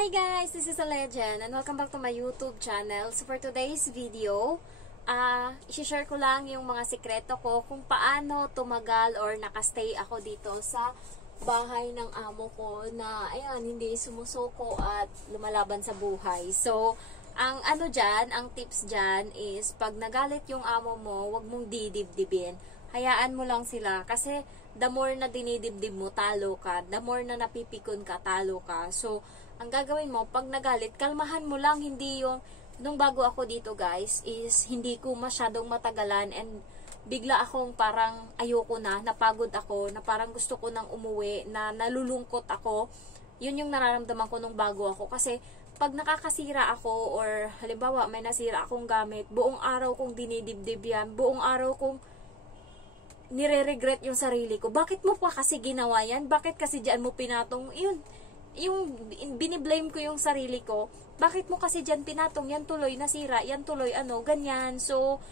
Hi guys, this is a legend and welcome back to my YouTube channel. So for today's video, i-share ko lang yung mga sikreto ko kung paano tumagal or nakastay ako dito sa bahay ng amo ko na ayan, hindi sumusuko at lumalaban sa buhay. So, ang tips dyan is pag nagalit yung amo mo, wag mong didibdibin. Hayaan mo lang sila kasi the more na dinidibdib mo, talo ka. The more na napipikon ka, talo ka. So, ang gagawin mo, pag nagalit, kalmahan mo lang, hindi yung, nung bago ako dito guys, is hindi ko masyadong matagalan and bigla akong parang ayoko na, napagod ako, na parang gusto ko nang umuwi, na nalulungkot ako. Yun yung nararamdaman ko nung bago ako. Kasi, pag nakakasira ako, or halimbawa, may nasira akong gamit, buong araw kong dinidibdib yan, buong araw kong nire-regret yung sarili ko. Bakit mo pa kasi ginawa yan? Bakit kasi dyan mo pinatong? Yun, yung biniblame ko yung sarili ko. Bakit mo kasi dyan pinatong? Yan tuloy nasira, yan tuloy ganyan. So,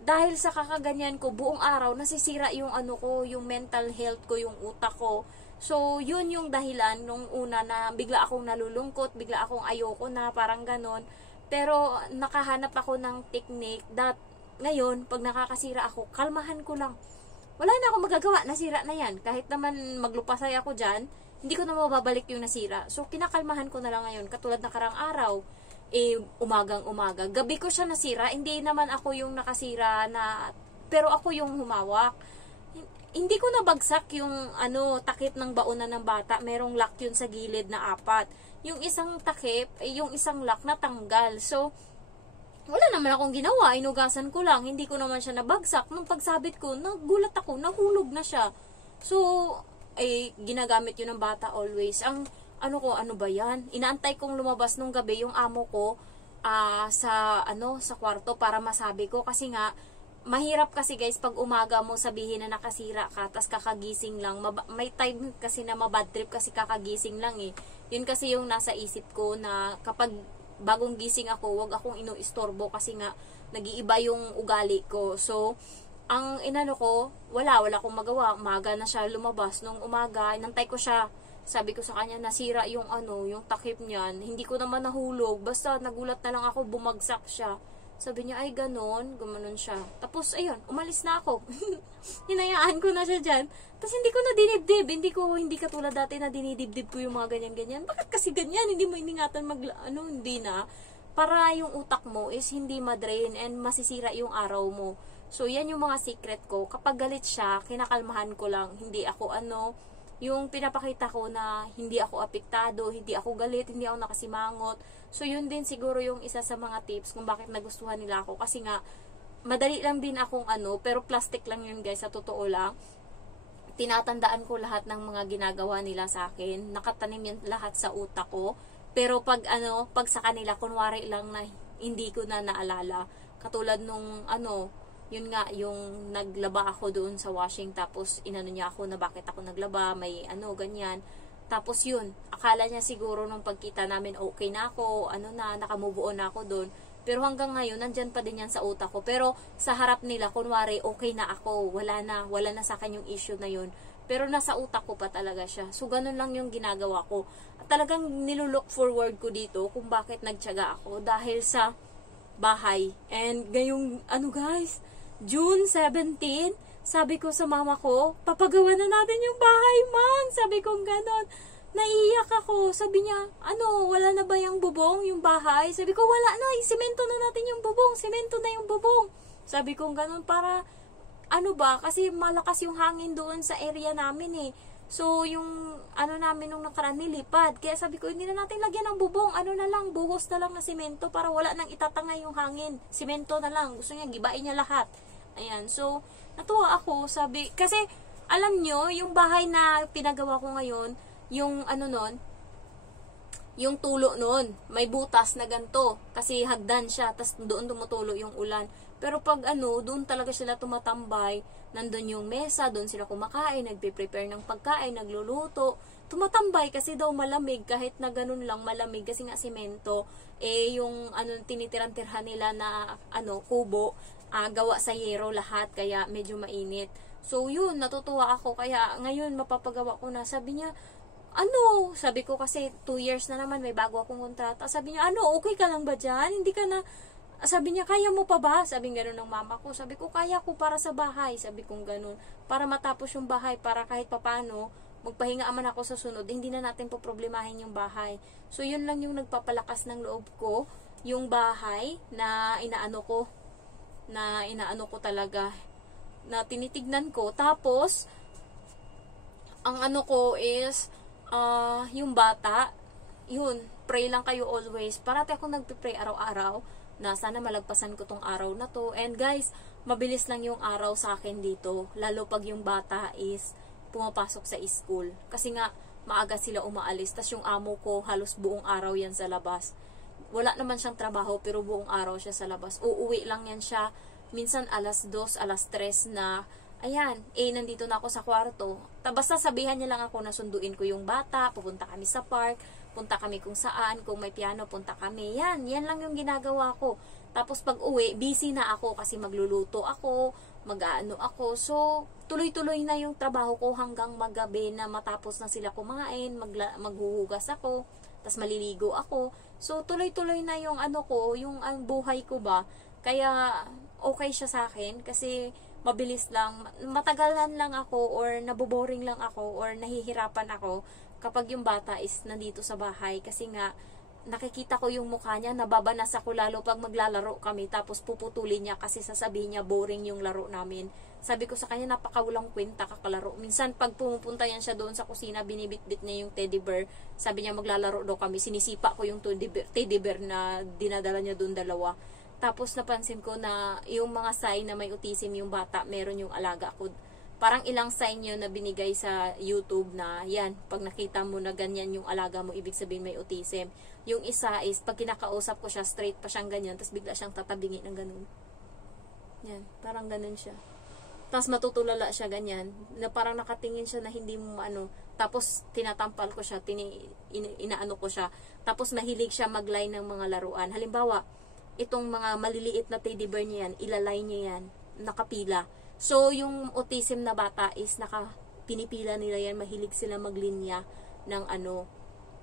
dahil sa kakaganyan ko, buong araw nasisira yung ko, yung mental health ko, yung utak ko. So, yun yung dahilan nung una na bigla akong nalulungkot, bigla akong ayoko na, parang ganon. Pero, nakahanap ako ng technique that ngayon, pag nakakasira ako, kalmahan ko lang. Wala na akong magagawa, nasira na yan. Kahit naman maglupasay ako dyan, hindi ko na mababalik yung nasira. So, kinakalmahan ko na lang ngayon. Katulad na karang araw, umagang-umaga. Gabi ko siya nasira, hindi naman ako yung nakasira na, pero ako yung humawak. Hindi ko nabagsak yung takip ng baonan ng bata. Merong lock yun sa gilid na 4. Yung isang takip, yung isang lock natanggal. So, wala naman akong ginawa, inugasan ko lang, hindi ko naman siya nabagsak. Nung pagsabit ko, nagulat ako, nahulog na siya. So, ginagamit yun ng bata always. Ang, ano ba yan? Inaantay kong lumabas nung gabi yung amo ko sa kwarto para masabi ko. Kasi nga, mahirap kasi guys, pag umaga mo sabihin na nakasira ka, tas kakagising lang. May time kasi na mabad trip kasi kakagising lang eh. Yun kasi yung nasa isip ko na kapag bagong gising ako, wag akong ino-istorbo kasi nga nag-iiba yung ugali ko. So, ang ko, wala akong magawa. Umaga na siya lumabas. Nung umaga, inantay ko siya. Sabi ko sa kanya, nasira yung yung takip niyan. Hindi ko naman nahulog. Basta nagulat na lang ako, bumagsak siya. Sabi niya, ay ganon, gumanon siya. Tapos, ayun, umalis na ako. Hinayaan ko na siya dyan. Tapos, hindi ko na dinibdib. Hindi katulad dati na dinidibdib ko yung mga ganyan-ganyan. Bakit kasi ganyan? Hindi mo iningatan hindi na. Para yung utak mo is hindi madrain and masisira yung araw mo. So, yan yung mga secret ko. Kapag galit siya, kinakalmahan ko lang. Hindi ako yung pinapakita ko na hindi ako apektado, hindi ako galit, hindi ako nakasimangot. So, yun din siguro yung isa sa mga tips kung bakit nagustuhan nila ako. Kasi nga, madali lang din akong pero plastic lang yun guys, sa totoo lang. Tinatandaan ko lahat ng mga ginagawa nila sa akin. Nakatanim yan lahat sa utak ko. Pero pag pag sa kanila, kunwari lang na hindi ko na naalala. Katulad nung yun nga, yung naglaba ako doon sa washing, tapos inano niya ako na bakit ako naglaba, may ganyan. Tapos yun, akala niya siguro nung pagkita namin okay na ako, nakamove on na ako doon. Pero hanggang ngayon, nandyan pa din yan sa utak ko. Pero sa harap nila, kunwari, okay na ako, wala na sa akin yung issue na yun. Pero nasa utak ko pa talaga siya. So, ganun lang yung ginagawa ko. At talagang nilulook forward ko dito kung bakit nagtiyaga ako dahil sa bahay. And ngayong, guys, June 17, sabi ko sa mama ko, papagawa na natin yung bahay, man. Sabi ko ganon. Naiiyak ako. Sabi niya, wala na ba yung bubong, yung bahay? Sabi ko, wala na. Simento na natin yung bubong. Simento na yung bubong. Sabi ko ganon para, kasi malakas yung hangin doon sa area namin eh. So, yung, namin nung nakaraan nilipad. Kaya sabi ko, hindi na natin lagyan ng bubong. Na lang, buhos na lang na simento para wala nang itatangay yung hangin. Simento na lang. Gusto niya, gibain niya lahat. Ayan. So, natuwa ako. Sabi, kasi, alam nyo, yung bahay na pinagawa ko ngayon, yung, yung tulo nun, may butas na ganto. Kasi hagdan siya, tas doon tumutulo yung ulan. Pero pag doon talaga sila tumatambay, nandun yung mesa, doon sila kumakain, nagpe-prepare ng pagkain, nagluluto. Tumatambay kasi daw malamig, kahit na ganun lang malamig, kasi nga simento, yung tinitiran-tirhan nila na kubo, gawa sa yero lahat, kaya medyo mainit. So, yun, natutuwa ako, kaya ngayon mapapagawa ko na. Sabi niya, ano, sabi ko kasi 2 years na naman, may bago akong kontrata. Sabi niya, ano, okay ka lang ba dyan? Hindi ka na, sabi niya, kaya mo pa ba? Sabi gano'n ng mama ko. Sabi ko, kaya ko para sa bahay. Sabi kong gano'n. Para matapos yung bahay, para kahit papano, magpahinga man ako sa sunod, hindi na natin poproblemahin yung bahay. So, yun lang yung nagpapalakas ng loob ko, yung bahay na inaano ko talaga, na tinitignan ko. Tapos, ang ano ko is, yung bata, yun, pray lang kayo always. Parati ako nagpipray araw-araw, na sana malagpasan ko tong araw na to. And guys, mabilis lang yung araw sa akin dito, lalo pag yung bata is pumapasok sa school. Kasi nga, maaga sila umaalis. Tas yung amo ko, halos buong araw yan sa labas. Wala naman siyang trabaho, pero buong araw siya sa labas. Uuwi lang yan siya, minsan alas 2, alas 3 na, ayan, nandito na ako sa kwarto. Basta sabihan niya lang ako na sunduin ko yung bata, pupunta kami sa park, punta kami kung saan, kung may piano, punta kami. Yan lang yung ginagawa ko. Tapos pag uwi, busy na ako kasi magluluto ako, mag-aano ako. So, tuloy-tuloy na yung trabaho ko hanggang magabi na matapos na sila kumain, maghuhugas ako, tas maliligo ako. So, tuloy-tuloy na yung ano ko, yung ang buhay ko ba. Kaya, okay siya sa akin kasi mabilis lang, matagalan lang ako or naboboring lang ako or nahihirapan ako kapag yung bata is nandito sa bahay. Kasi nga, nakikita ko yung mukha niya, nababanas ako lalo pag maglalaro kami, tapos puputulin niya kasi sasabihin niya boring yung laro namin. Sabi ko sa kanya, napakawalang kwenta kakalaro. Minsan pag pumupunta yan siya doon sa kusina, binibitbit niya yung teddy bear. Sabi niya maglalaro daw kami, sinisipa ko yung teddy bear na dinadala niya doon dalawa. Tapos napansin ko na yung mga sign na may autism yung bata, meron yung alaga ko. Parang ilang sign yun na binigay sa YouTube na yan, pag nakita mo na ganyan yung alaga mo, ibig sabihin may autism. Yung isa is, pag kinakausap ko siya, straight pa siyang ganyan, tapos bigla siyang tatabingin ng ganun. Yan, parang ganun siya. Tapos matutulala siya ganyan, na parang nakatingin siya na hindi mo ano, tapos tinatampal ko siya, inaano ko siya, tapos mahilig siya mag-line ng mga laruan. Halimbawa, itong mga maliliit na teddy bear niya yan, ilalay niya yan, nakapila. So, yung autism na bata is pinipila nila yan, mahilig sila maglinya ng ano,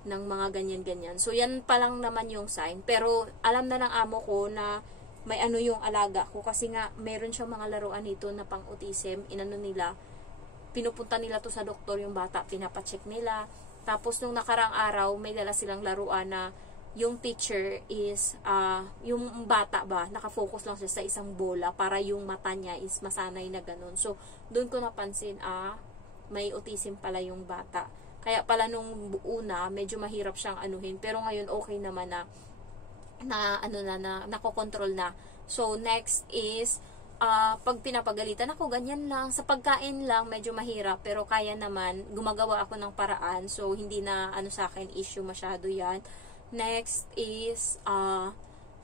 ng mga ganyan-ganyan. So, yan pa lang naman yung sign. Pero, alam na ng amo ko na may ano yung alaga ko. Kasi nga, meron siyang mga laruan nito na pang autism. Inano nila, pinupunta nila to sa doktor yung bata, pinapacheck nila. Tapos, nung nakarang araw, may dala silang laruan na yung teacher is, yung bata ba, nakafocus lang siya sa isang bola para yung mata niya is masanay na ganun. So, doon ko napansin, may autism pala yung bata. Kaya pala nung una, medyo mahirap siyang anuhin. Pero ngayon, okay naman na nakokontrol na. So, next is, pag pinapagalitan ako, ganyan lang. Sa pagkain lang, medyo mahirap. Pero kaya naman, gumagawa ako ng paraan. So, hindi na, sa akin, issue masyado yan. Next is,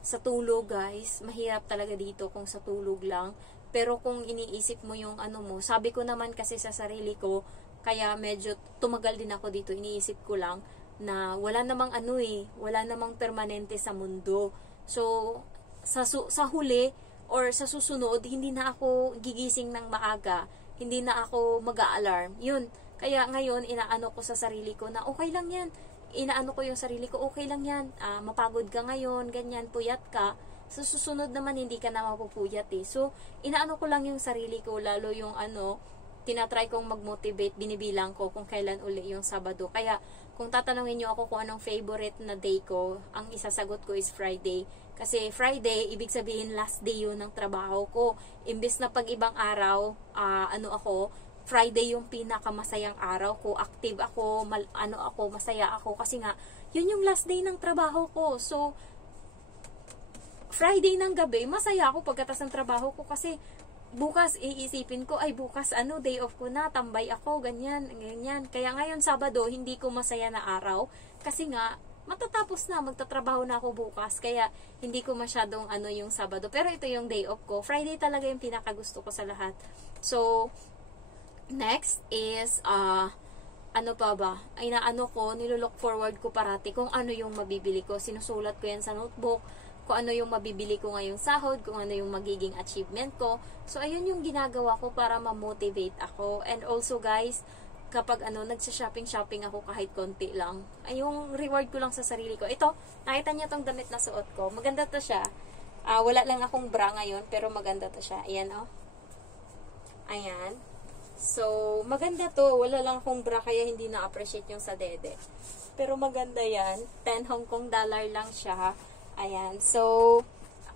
sa tulog, guys. Mahirap talaga dito kung sa tulog lang. Pero kung iniisip mo yung mo, sabi ko naman kasi sa sarili ko, kaya medyo tumagal din ako dito, iniisip ko lang na wala namang wala namang permanente sa mundo. So, sa huli or sa susunod, hindi na ako gigising ng maaga, hindi na ako mag-a-alarm. Yun, kaya ngayon, inaano ko sa sarili ko na okay lang yan. Inaano ko yung sarili ko, okay lang yan. Mapagod ka ngayon, ganyan, puyat ka. Sa susunod naman, hindi ka na mapupuyat eh. So, inaano ko lang yung sarili ko, lalo yung tinatry kong mag-motivate, binibilang ko kung kailan uli yung Sabado. Kaya, kung tatanungin nyo ako kung anong favorite na day ko, ang isasagot ko is Friday. Kasi Friday, ibig sabihin last day yun ng trabaho ko. Imbes na pag ibang araw, Friday yung pinakamasayang araw ko, active ako, masaya ako. Kasi nga, yun yung last day ng trabaho ko. So, Friday ng gabi, masaya ako pagkatas ng trabaho ko kasi bukas iisipin ko, ay bukas day off ko na, tambay ako, ganyan. Kaya ngayon Sabado, hindi ko masaya na araw kasi nga matatapos na, magtatrabaho na ako bukas. Kaya hindi ko masyadong yung Sabado. Pero ito yung day off ko. Friday talaga yung pinakagusto ko sa lahat. So, next is nilook forward ko parati kung ano yung mabibili ko. Sinusulat ko yan sa notebook, kung ano yung mabibili ko ngayong sahod, kung ano yung magiging achievement ko. So, ayun yung ginagawa ko para ma-motivate ako. And also, guys, kapag nagsha-shopping ako kahit konti lang. Ay, yung reward ko lang sa sarili ko. Ito, nakita niyo tong damit na suot ko. Maganda to siya. Wala lang akong bra ngayon, pero maganda to siya. Ayan, oh. Ayan. So, maganda to. Wala lang akong bra, kaya hindi na-appreciate yung sa dede. Pero maganda yan. 10 Hong Kong dollar lang siya. Ayan. So,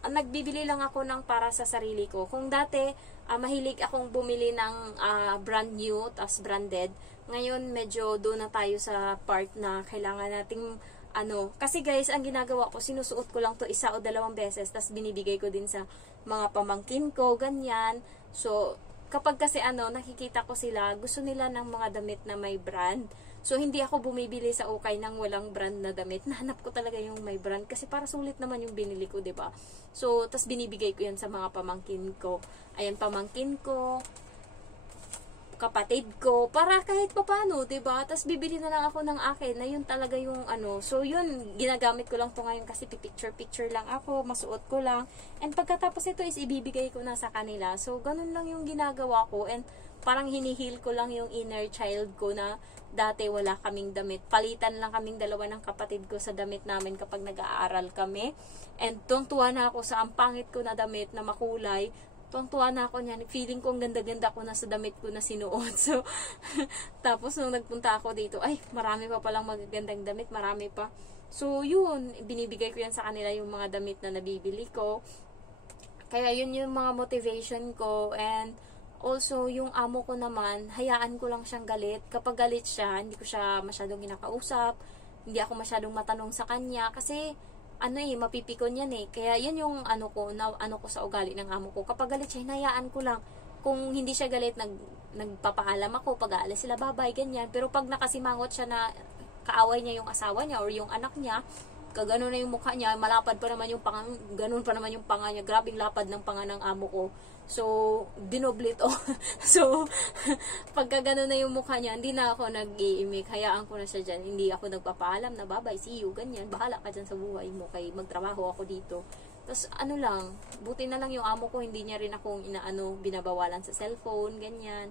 nagbibili lang ako ng para sa sarili ko. Kung dati, mahilig akong bumili ng brand new, tas branded. Ngayon, medyo doon na tayo sa part na kailangan nating, kasi guys, ang ginagawa ko, sinusuot ko lang to 1 o 2 beses, tas binibigay ko din sa mga pamangkin ko, ganyan. So, kapag kasi nakikita ko sila, gusto nila ng mga damit na may brand. So, hindi ako bumibili sa ukay ng walang brand na damit. Nahanap ko talaga yung may brand kasi para sulit naman yung binili ko, 'di ba? So, tas binibigay ko 'yan sa mga pamangkin ko. Ayan, pamangkin ko, kapatid ko, para kahit papaano, 'di ba? Tas bibili na lang ako ng akin na yun talaga yung So, yun, ginagamit ko lang to ngayon kasi picture lang ako, masuot ko lang. And pagkatapos ito is ibibigay ko na sa kanila. So, ganun lang yung ginagawa ko and parang hinihil ko lang yung inner child ko na dati wala kaming damit. Palitan lang kaming dalawa ng kapatid ko sa damit namin kapag nag-aaral kami. And tuwang-tuwa na ako sa ang pangit ko na damit na makulay. Tuwang-tuwa na ako niyan. Feeling ko ang ganda-ganda ko na sa damit ko na sinuot. So, tapos nung nagpunta ako dito, ay, marami pa palang magagandang damit. Marami pa. So, yun. Binibigay ko yan sa kanila yung mga damit na nabibili ko. Kaya yun yung mga motivation ko. And also, yung amo ko naman, hayaan ko lang siyang galit. Kapag galit siya, hindi ko siya masyadong kinakausap. Hindi ako masyadong matanong sa kanya. Kasi, mapipikon yan eh. Kaya, yan yung ko sa ugali ng amo ko. Kapag galit siya, hinayaan ko lang. Kung hindi siya galit, nagpapaalam ako. Pag aalis sila, babay, ganyan. Pero pag nakasimangot siya na kaaway niya yung asawa niya or yung anak niya, kagano na yung mukha niya, malapad pa naman yung panga, ganun pa naman yung panga niya. Grabing lapad ng panga ng amo ko. So, dinoblit oh. So, pagka gano'n na yung mukha niya, hindi na ako nag-iimik. Hayaan ko na siya dyan. Hindi ako nagpapaalam na bye-bye, see you, ganyan. Bahala ka dyan sa buhay mo. Kay magtrabaho ako dito. Tapos, buti na lang yung amo ko, hindi niya rin akong binabawalan sa cellphone, ganyan.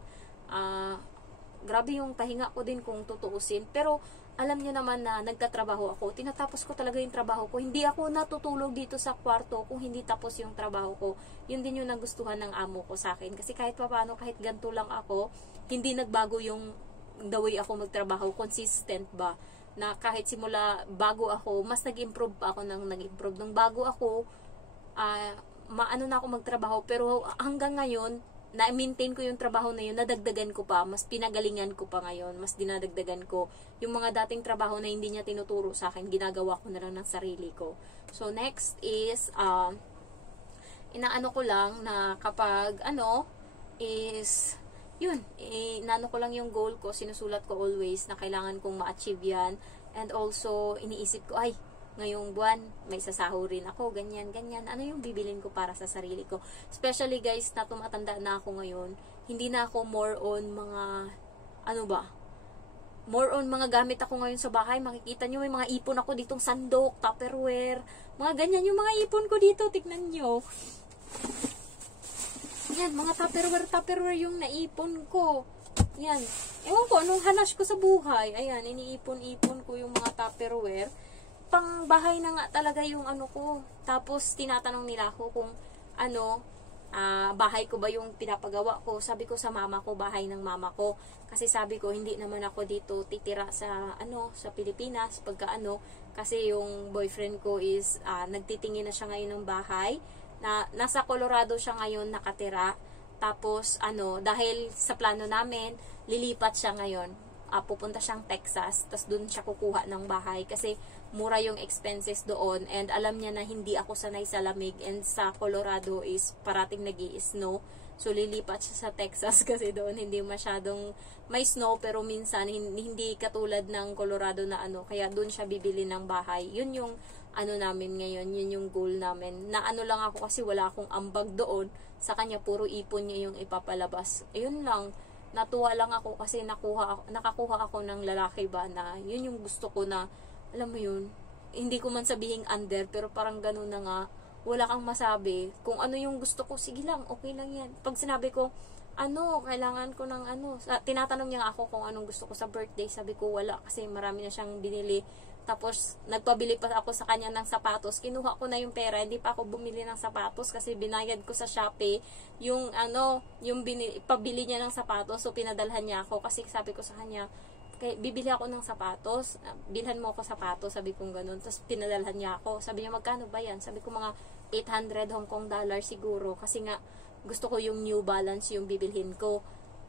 Grabe yung pahinga ko din kung tutuusin. Pero, alam niyo naman na nagtatrabaho ako. Tinatapos ko talaga yung trabaho ko. Hindi ako natutulog dito sa kwarto kung hindi tapos yung trabaho ko. Yun din yung nagustuhan ng amo ko sa akin. Kasi kahit paano, kahit ganito lang ako, hindi nagbago yung the way ako magtrabaho. Consistent ba? Na kahit simula bago ako, mas nag-improve pa ako nang nag-improve. Nung bago ako, maano na ako magtrabaho. Pero hanggang ngayon, na-maintain ko yung trabaho na yun, nadagdagan ko pa, mas pinagalingan ko pa ngayon, mas dinadagdagan ko. Yung mga dating trabaho na hindi niya tinuturo sa akin, ginagawa ko na lang ng sarili ko. So, next is, inaano ko lang na kapag, is, yun, inaano ko lang yung goal ko, sinusulat ko always na kailangan kong ma-achieve yan. And also, iniisip ko, ay, ngayong buwan, may sasahurin ako, ganyan, ganyan. Ano yung bibilin ko para sa sarili ko? Especially guys, na tumatanda na ako ngayon, hindi na ako more on mga, more on mga gamit ako ngayon sa bahay. Makikita nyo, may mga ipon ako ditong sandok, tupperware, mga ganyan yung mga ipon ko dito, tignan nyo. Yan, mga tupperware yung naipon ko. Yan. Ewan ko, anong hanas ko sa buhay. Ayan, iniipon-ipon ko yung mga tupperware. Pang bahay na nga talaga yung ko. Tapos, tinatanong nila ako kung bahay ko ba yung pinapagawa ko. Sabi ko sa mama ko, bahay ng mama ko. Kasi sabi ko, hindi naman ako dito titira sa, sa Pilipinas. Kasi yung boyfriend ko is, nagtitingin na siya ngayon ng bahay. Nasa Colorado siya ngayon nakatira. Tapos, dahil sa plano namin, lilipat siya ngayon. Pupunta siyang Texas, tas doon siya kukuha ng bahay kasi mura yung expenses doon and alam niya na hindi ako sanay sa lamig and sa Colorado is parating nag-i-snow. So lilipat siya sa Texas kasi doon hindi masyadong may snow pero minsan hindi katulad ng Colorado na kaya doon siya bibili ng bahay. Yun yung namin ngayon, yun yung goal namin. Na lang ako kasi wala akong ambag doon. Sa kanya puro ipon niya yung ipapalabas. Ayun lang. Natuwa lang ako kasi nakakuha ako ng lalaki ba na yun yung gusto ko na, alam mo yun, hindi ko man sabihing under, pero parang ganun na nga, wala kang masabi. Kung ano yung gusto ko, sige lang, okay lang yan. Pag sinabi ko, kailangan ko ng tinatanong niya ako kung anong gusto ko sa birthday. Sabi ko wala kasi marami na siyang binili. Tapos nagpabili pa ako sa kanya ng sapatos. Kinuha ko na yung pera, hindi pa ako bumili ng sapatos kasi binayad ko sa Shopee yung pabili niya ng sapatos. So pinadalhan niya ako kasi sabi ko sa kanya, bibili ako ng sapatos, bilhan mo ako sapatos, sabi kong ganun. Tapos pinadalhan niya ako. Sabi niya, magkano ba yan? Sabi ko mga 800 Hong Kong dollar siguro kasi nga gusto ko yung New Balance yung bibilhin ko.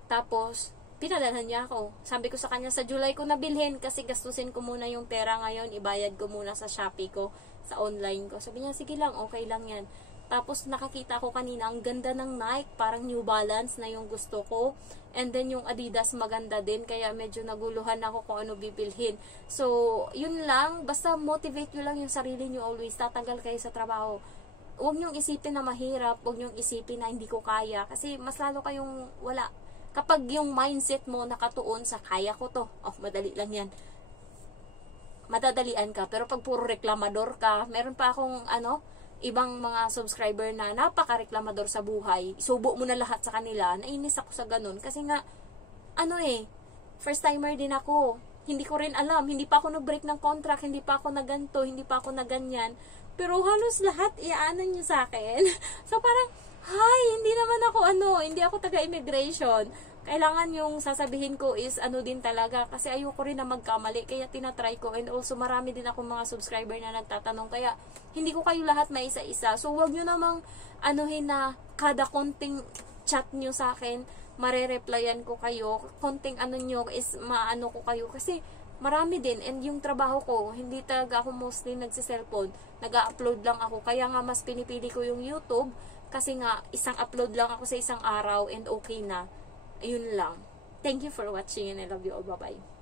Tapos, pinadalhan niya ako. Sabi ko sa kanya, sa July ko nabilhin kasi gastusin ko muna yung pera ngayon, ibayad ko muna sa Shopee ko, sa online ko. Sabi niya, sige lang, okay lang yan. Tapos, nakakita ko kanina, ang ganda ng Nike, parang New Balance na yung gusto ko. And then, yung Adidas maganda din, kaya medyo naguluhan ako kung ano bibilhin. So, yun lang, basta motivate nyo lang yung sarili nyo always, tatanggal kayo sa trabaho. Huwag nyong isipin na mahirap, huwag nyong isipin na hindi ko kaya, kasi mas lalo kayong wala. Kapag yung mindset mo nakatuon sa kaya ko to, madali lang yan, madadalian ka. Pero pag puro reklamador ka, meron pa akong ibang mga subscriber na napaka-reklamador sa buhay, subo mo na lahat sa kanila. Nainis ako sa ganun, kasi nga first timer din ako, hindi ko rin alam, hindi pa ako nag-break ng contract, hindi pa ako naganto, hindi pa ako naganyan. Pero halos lahat iaanan niyo sa akin. So parang, hindi naman ako hindi ako taga-immigration. Kailangan yung sasabihin ko is din talaga. Kasi ayoko rin na magkamali. Kaya tinatry ko. And also marami din ako mga subscriber na nagtatanong. Kaya hindi ko kayo lahat maisa-isa. So wag nyo namang na kada konting chat nyo sa akin, marereplyan ko kayo. Konting nyo is ko kayo. Kasi marami din, and yung trabaho ko, hindi talaga ako mostly nagsiselfone, nag-upload lang ako, kaya nga mas pinipili ko yung YouTube, kasi nga isang upload lang ako sa isang araw, and okay na, ayun lang. Thank you for watching, and I love you all, bye bye.